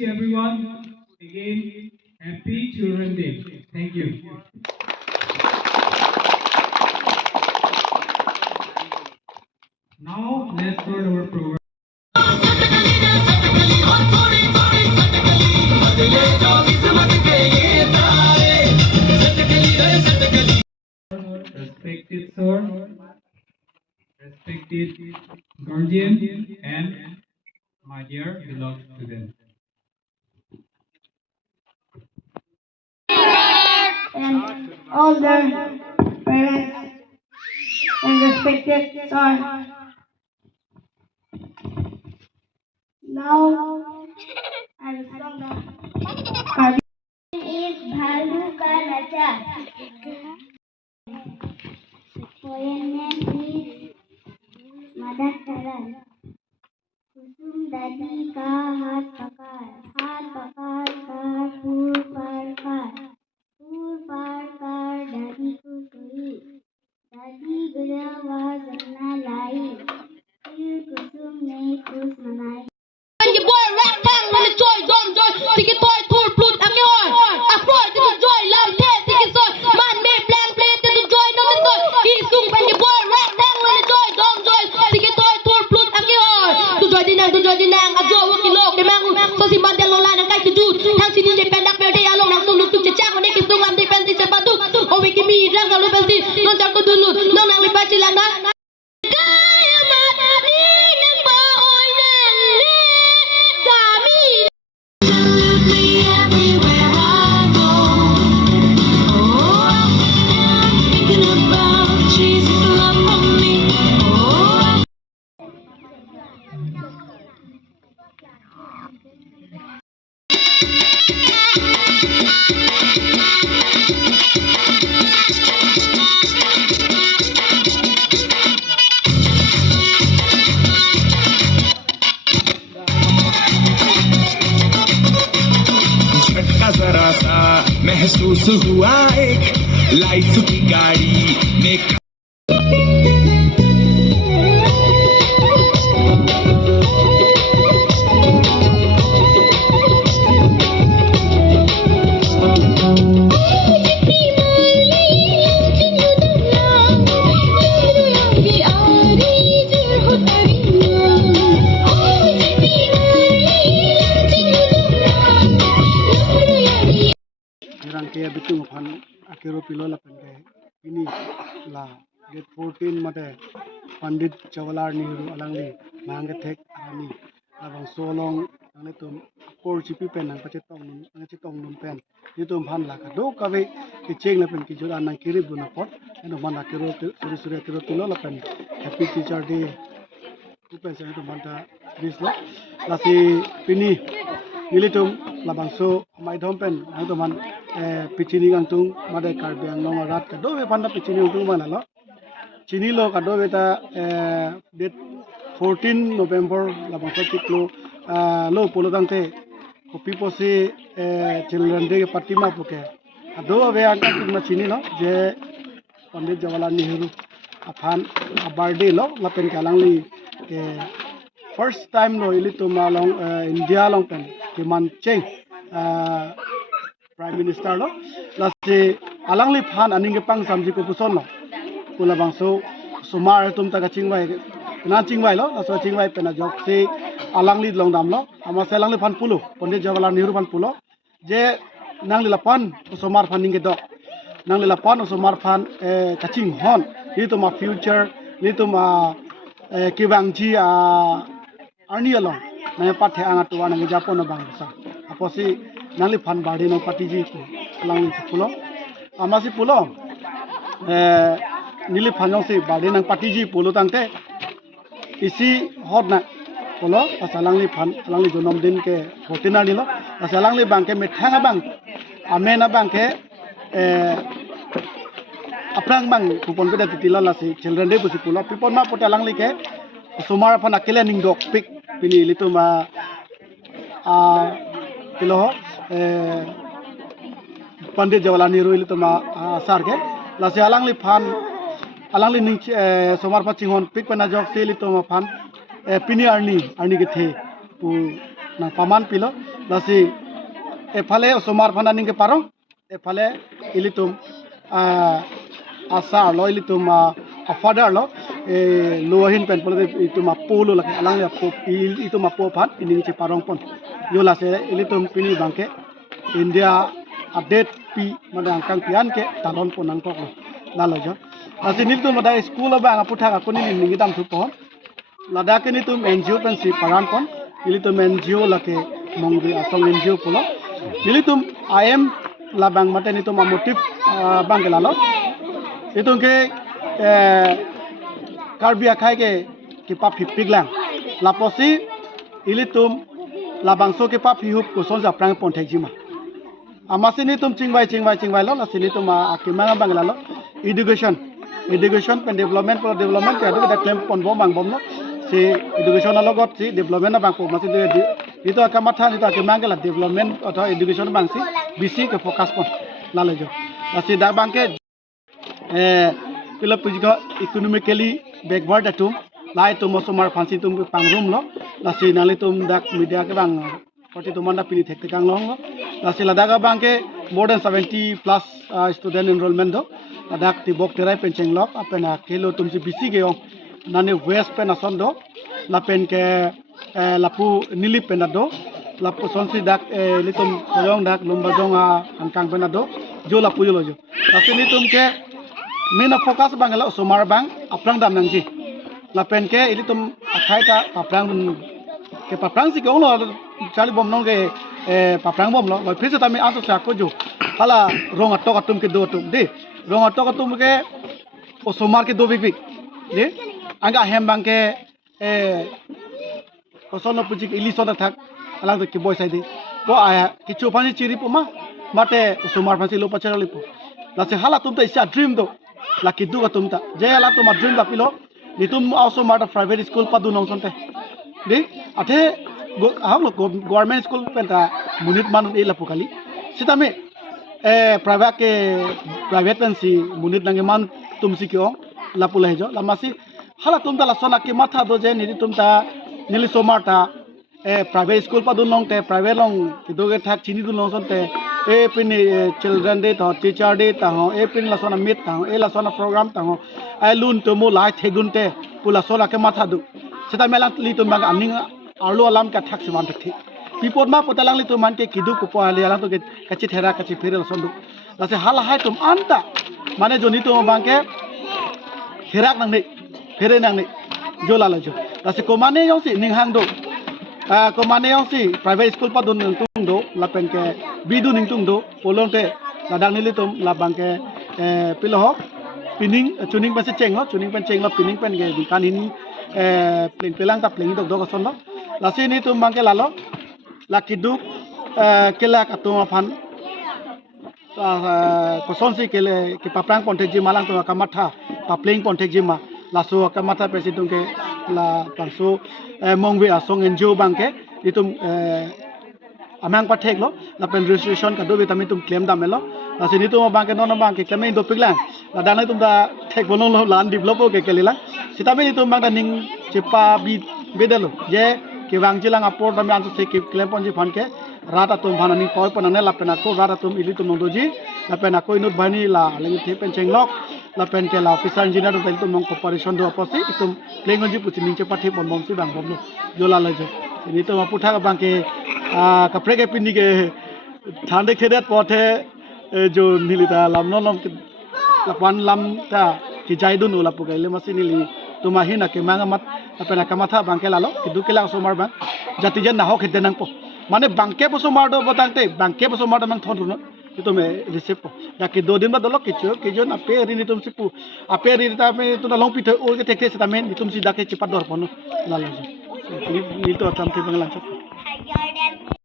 wish everyone again happy Children's Day. Thank you. Now let's start our program. Respected sir, respected guardian, and my dear beloved students. And older parents and respected sir. Now I'll sing the is Bhalu Ka Nacha. Poem name is Madakaran. कुसुम दादी का हाथ पकड़ कर फूल पार कर दादी को सोई दादी गया वह गन्ना लाई फिर कुसुम ने खुश मनाई Cái boy rap thang lên joy dom joy thì cái toy thua plut ăn cái hồi à boy thì cái joy làm thế thì cái rồi man mê blank play thì cái joy nó cái rồi khi sung bên cái boy rap thang lên joy dom joy thì cái toy thua plut ăn cái hồi tu joy đi nàng à joy cái lô cái mang so si man đen lo la nàng cái chữ thang xin đi pen đắc bèo đây along nàng sung lục chữ trang này cái sung ăn đi pen thì sẽ bắt tu ô vì cái mi răng cái lô pen thì non chặt có dulu non nàng lipat chỉ là nói जरा सा महसूस हुआ एक life की गाड़ी में ke bitu phan akero pilo la pen ini la get 14 mate Pandit Jawaharlal Nehru alangli mangge thek ani abang solong ane tum kor chipi pen nang pache tong nun ane chi tong nun pen ni tum phan la ka do ka ve ki cheng la pen ki jura nang kiri buna pot eno man akero suri akero pilo la pen happy teacher day tu pen sa ito manta this la si pini nilitum labang so mai dom pen ang to man pichini gang tung made kar biang nong rat ka do be panda pichini tung mana lo chini lo ka do beta date 14 November labang so tiklo lo polo dangte ko pipo si children day party ma puke ado be ang ka ma chini lo je Pandit Jawaharlal Nehru aphan a birthday lo la pen kalangli ke first time lo ilito malong India long pen ke man cheng Prime Minister lo lasi alangli phan aning ke pang samji ko puson lo kula bangso sumar tum ta ka chingwai na chingwai lo laso chingwai pena jok se alangli longdam lo ama se alangli phan pulo Pandit Jawaharlal Nehru phan pulo je nangli lapan sumar phan ning ke dok nangli lapan sumar phan kaching hon ni to ma future ni to ma kibangji arni along na pathe anga to wana japo no bangsa aposi nangli phan badi no patiji ko langli pulo amasi pulo nili phanong se badi nang patiji pulo tangte isi hot na pulo asalangli phan alangli jonom din ke hotina nilo asalangli bangke mithanga bang amena bangke aprang bang kupon beda titila lasi children day busi pulo pipon ma potalangli ke sumar phan akele ning dok pik pini litu ma pilo Pandit Jawaharlal Nehru litu ma sar ke lasi alangli phan alangli ning sumar phan chinghon pik pana jok se litu ma phan pini arni ke the pu nang paman pilo lasi ephale somar phana ning ke parong ephale ilitum asa lo ilitum father lo lohin pen polo itu mapolo laki alang ya pop itu mapo phat ini ci parong pon yola se ilitum pini bangke India update pi madang kang pian ke talon pon nang tok lalo jo asi niltum mada school ba nga putha ka kuni ningi dam thu pon lada ke ni tum NGO pen si paran pon ilitum NGO lake mongri asong NGO polo ilitum IM labang mate ni tum motif bang ke lalo itu ke karbia khai ke pa phipik lang laposi ilitum labangso ke pa phihup ko sonja prang pon thejima amasini tum chingbai lo lasini tum akimanga bangla lo education pen development ke adu da claim pon bom bang bom no si education lo got si development bang ko masi de itu akamatha itu akimanga la development atau education bang si bisi ke focus pon lalejo lasi da bang ke pila pujiko economically backward atum lai tum somar phansi tum pangrum lo lasi nali tum dak media ke bang poti tum manda pini thek kang long lasi ladaga bang ke more than 70 plus student enrollment do ladak ti bok terai pencheng lok apena kelo tum si bisi ge ong nani west pen ason do lapen ke lapu nilip penado lapu sonsi dak litum koyong dak lumba jonga angkang penado jo lapu jo lojo lasi ni tum ke mina focus bang lo somar bang aprang dam nangji lapen ke ilitum akhai ta paprang si ke ong lo chali bom nong ke paprang bom lo loi phise ta me aso sa ko jo hala rong atok atum ke do tum de rong atok atum ke o somar ke do big de anga hem bang ke o sono puji ili sona thak alang to ki boy sai de ko aya kichu phani chiri puma mate somar phasi lo pachara lipo la se hala tum ta isa dream do la ki du ka tum ta je hala tum dream da pilo ni tum also mata private school pa du nong sonte de athe ham lo government school penta munit man e la pokali sitame private pen si munit nange man tum si kyo la pulai jo la masi hala tum ta la sona ki matha do je ni tum ta nili somata private school pa du nong te private long ki do ge thak chini du nong sonte pin children day to teacher day ta ho pin la sona meet ta ho la sona program ta ho ai lun to mo lai thegun te pula sona ke matha du sita mela li tum bang aning arlo alam ka thak siman thak pipot ma potalang li tum man ke kidu ko pa ali alang to ke kachi thera kachi phirel sondu la se hala hai tum anta mane joni to bang ke therak nang nei phere nang nei jola la jo la se ko mane yong si ning hang do ko mane yong si private school pa dun tung do la pen ke bidu ning tung do polong te la dang ni li tum la bang ke pilo ho pining tuning pa se cheng lo pining pen ge di kan hin pling pelang ta pling dok dok son lo la si ni tum bang ke la lo la kidu kela ka tum phan ko son si kele ki paprang ponte ji malang to ka matha pa pling ponte ji ma la so ka matha president ke la pangso mongwe asong NGO bang ke itum amang pa thek lo la pen registration ka do vitamin tum claim da melo la sini tum bang ke non bang ke claim do piglang la danai tum da thek bonong lo lan develop ke kelila sitame ni tum bang da ning chepa bi bedalo je ke wang jilang apor da me ansu se ke claim ponji phan ke rata tum bhanani poi ponane la pen ko rata tum ili tum doji la pen ko inut bhani la lengi the pen cheng lok la pen ke la officer engineer do tum mong cooperation do aposi itum klengonji puchi ning chepa the pon mong si bang bom lo jola la jo ini tum putha ka bang ke kapre ke pindi ke thande khedat pothe jo nilita lam no lam lapan lam ta ki jaidun ula pugaile masinili tuma hina ke manga mat apena kamatha bangke lalo kidu kela somar bang jati jan na ho khede nang po mane bangke bo somar do botangte bangke bo somar mang thon no itu me receive po ya ke do din ba dolok ke jon ape ri tum sipu ape ri ta me tu na long pitho o ke tekte sita men tum si dake cepat dor pono lalo ni to tam te bangla chap